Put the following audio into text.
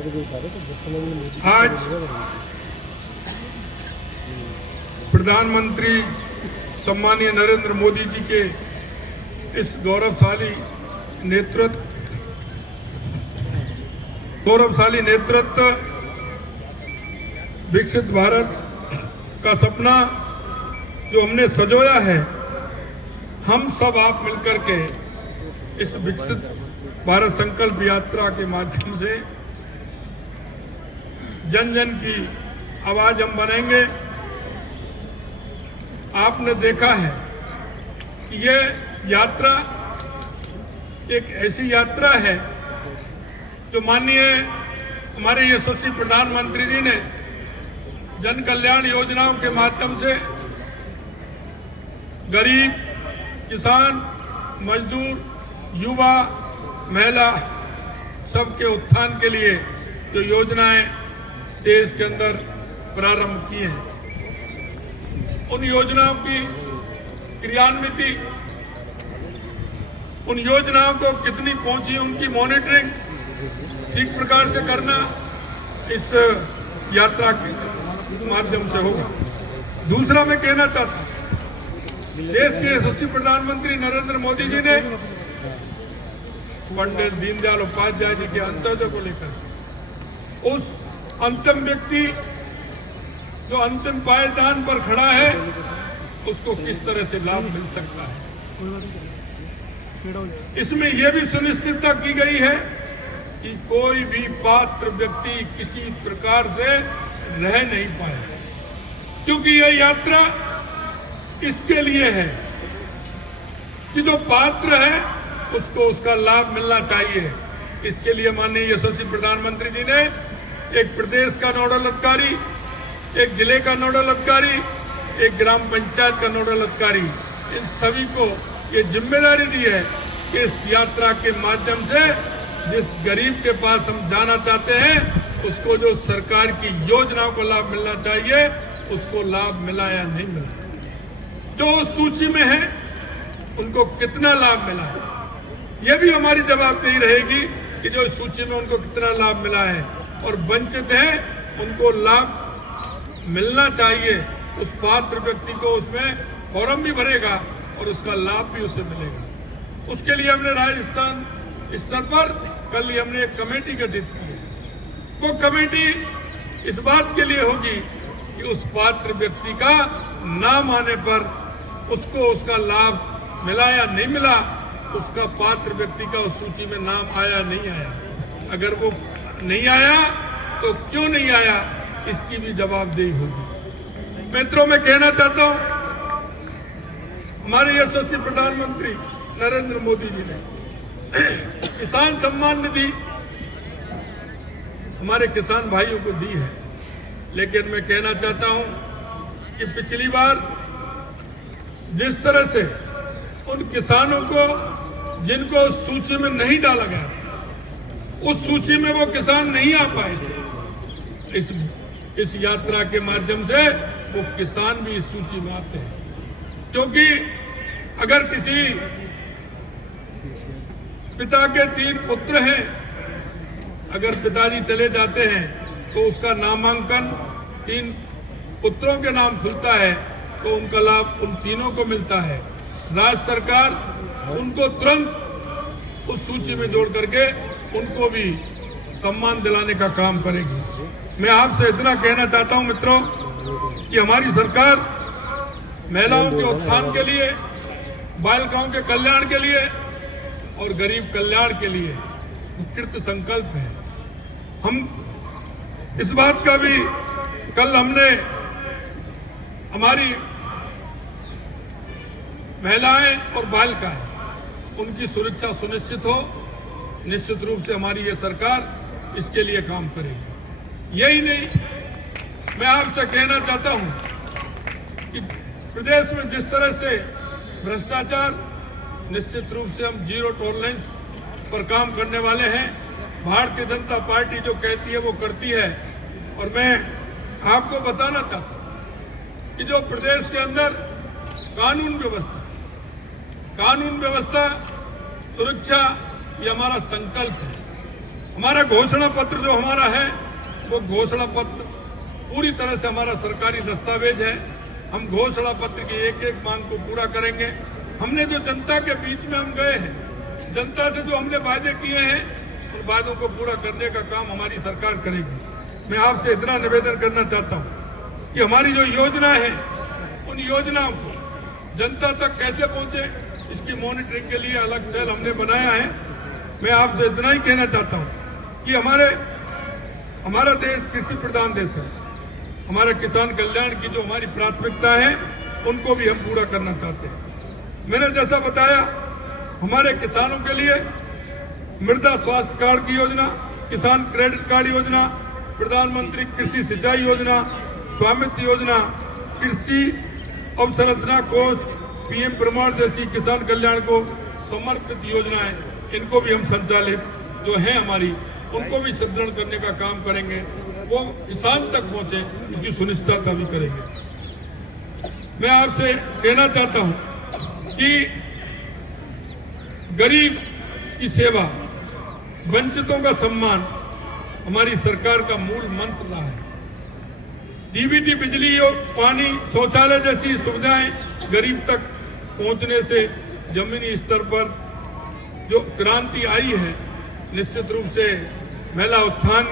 आज प्रधानमंत्री सम्मानीय नरेंद्र मोदी जी के इस गौरवशाली नेतृत्व विकसित भारत का सपना जो हमने सजोया है, हम सब आप मिलकर के इस विकसित भारत संकल्प यात्रा के माध्यम से जन जन की आवाज हम बनेंगे। आपने देखा है कि ये यात्रा एक ऐसी यात्रा है जो माननीय हमारे यशस्वी प्रधानमंत्री जी ने जन कल्याण योजनाओं के माध्यम से गरीब, किसान, मजदूर, युवा, महिला सबके उत्थान के लिए जो योजनाएं देश के अंदर प्रारंभ की हैं, उन योजनाओं की क्रियान्विति, उन योजनाओं को कितनी पहुंची, उनकी मॉनिटरिंग ठीक प्रकार से करना इस यात्रा के माध्यम से होगा। दूसरा मैं कहना चाहता हूं, देश के यशस्वी प्रधानमंत्री नरेंद्र मोदी जी ने पंडित दीनदयाल उपाध्याय जी के अंत्योदय को लेकर उस अंतिम व्यक्ति जो अंतिम पायदान पर खड़ा है उसको किस तरह से लाभ मिल सकता है, इसमें यह भी सुनिश्चितता की गई है कि कोई भी पात्र व्यक्ति किसी प्रकार से रह नहीं पाए, क्योंकि यह यात्रा इसके लिए है कि जो पात्र है उसको उसका लाभ मिलना चाहिए। इसके लिए माननीय यशस्वी प्रधानमंत्री जी ने एक प्रदेश का नोडल अधिकारी, एक जिले का नोडल अधिकारी, एक ग्राम पंचायत का नोडल अधिकारी, इन सभी को ये जिम्मेदारी दी है कि इस यात्रा के माध्यम से जिस गरीब के पास हम जाना चाहते हैं उसको जो सरकार की योजनाओं को लाभ मिलना चाहिए उसको लाभ मिला या नहीं मिला, जो उस सूची में है उनको कितना लाभ मिला है, यह भी हमारी जवाबदेही रहेगी कि जो इस सूची में उनको कितना लाभ मिला है, और वंचित हैं उनको लाभ मिलना चाहिए। उस पात्र व्यक्ति को उसमें फॉर्म भी भरेगा और उसका लाभ भी उसे मिलेगा। उसके लिए हमने राजस्थान स्तर पर कल ही हमने एक कमेटी गठित की है। वो कमेटी इस बात के लिए होगी कि उस पात्र व्यक्ति का नाम आने पर उसको उसका लाभ मिला या नहीं मिला, उसका पात्र व्यक्ति का उस सूची में नाम आया नहीं आया, अगर वो नहीं आया तो क्यों नहीं आया, इसकी भी जवाबदेही होगी। मित्रों, मैं कहना चाहता हूं, हमारे यशस्वी प्रधानमंत्री नरेंद्र मोदी जी ने किसान सम्मान निधि हमारे किसान भाइयों को दी है, लेकिन मैं कहना चाहता हूं कि पिछली बार जिस तरह से उन किसानों को जिनको उस सूची में नहीं डाला गया, उस सूची में वो किसान नहीं आ पाए थे, इस यात्रा के माध्यम से वो किसान भी इस सूची में आते हैं। क्योंकि अगर किसी पिता के 3 पुत्र हैं, अगर पिताजी चले जाते हैं तो उसका नामांकन 3 पुत्रों के नाम खुलता है तो उनका लाभ उन तीनों को मिलता है। राज्य सरकार उनको तुरंत उस सूची में जोड़ करके उनको भी सम्मान दिलाने का काम करेगी। मैं आपसे इतना कहना चाहता हूं मित्रों कि हमारी सरकार महिलाओं के उत्थान के लिए, बालिकाओं के कल्याण के लिए और गरीब कल्याण के लिए कृत संकल्प है। हम इस बात का भी कल हमने हमारी महिलाएं और बालिकाएं उनकी सुरक्षा सुनिश्चित हो, निश्चित रूप से हमारी ये सरकार इसके लिए काम करेगी। यही नहीं, मैं आपसे कहना चाहता हूं कि प्रदेश में जिस तरह से भ्रष्टाचार, निश्चित रूप से हम जीरो टॉलरेंस पर काम करने वाले हैं। भारतीय जनता पार्टी जो कहती है वो करती है, और मैं आपको बताना चाहता हूं कि जो प्रदेश के अंदर कानून व्यवस्था, सुरक्षा, ये हमारा संकल्प है। हमारा घोषणा पत्र जो हमारा है वो घोषणा पत्र पूरी तरह से हमारा सरकारी दस्तावेज है। हम घोषणा पत्र की एक एक मांग को पूरा करेंगे। हमने जो जनता के बीच में हम गए हैं, जनता से जो हमने वादे किए हैं, उन वादों को पूरा करने का काम हमारी सरकार करेगी। मैं आपसे इतना निवेदन करना चाहता हूं कि हमारी जो योजना है उन योजनाओं को जनता तक कैसे पहुंचे, इसकी मॉनिटरिंग के लिए अलग सेल हमने बनाया है। मैं आपसे इतना ही कहना चाहता हूं कि हमारा देश कृषि प्रधान देश है। हमारा किसान कल्याण की जो हमारी प्राथमिकता है उनको भी हम पूरा करना चाहते हैं। मैंने जैसा बताया, हमारे किसानों के लिए मृदा स्वास्थ्य कार्ड की योजना, किसान क्रेडिट कार्ड योजना, प्रधानमंत्री कृषि सिंचाई योजना, स्वामित्व योजना, कृषि अवसंरचना कोष, पीएम प्रमाण जैसी किसान कल्याण को समर्पित योजनाएं, इनको भी हम संचालित जो है हमारी, उनको भी सुदृढ़ करने का काम करेंगे। वो किसान तक पहुंचे इसकी सुनिश्चितता भी करेंगे। मैं आपसे कहना चाहता हूं कि गरीब की सेवा, वंचितों का सम्मान हमारी सरकार का मूल मंत्र रहा है। डीबीटी, बिजली और पानी, शौचालय जैसी सुविधाएं गरीब तक पहुंचने से जमीनी स्तर पर जो क्रांति आई है, निश्चित रूप से महिला उत्थान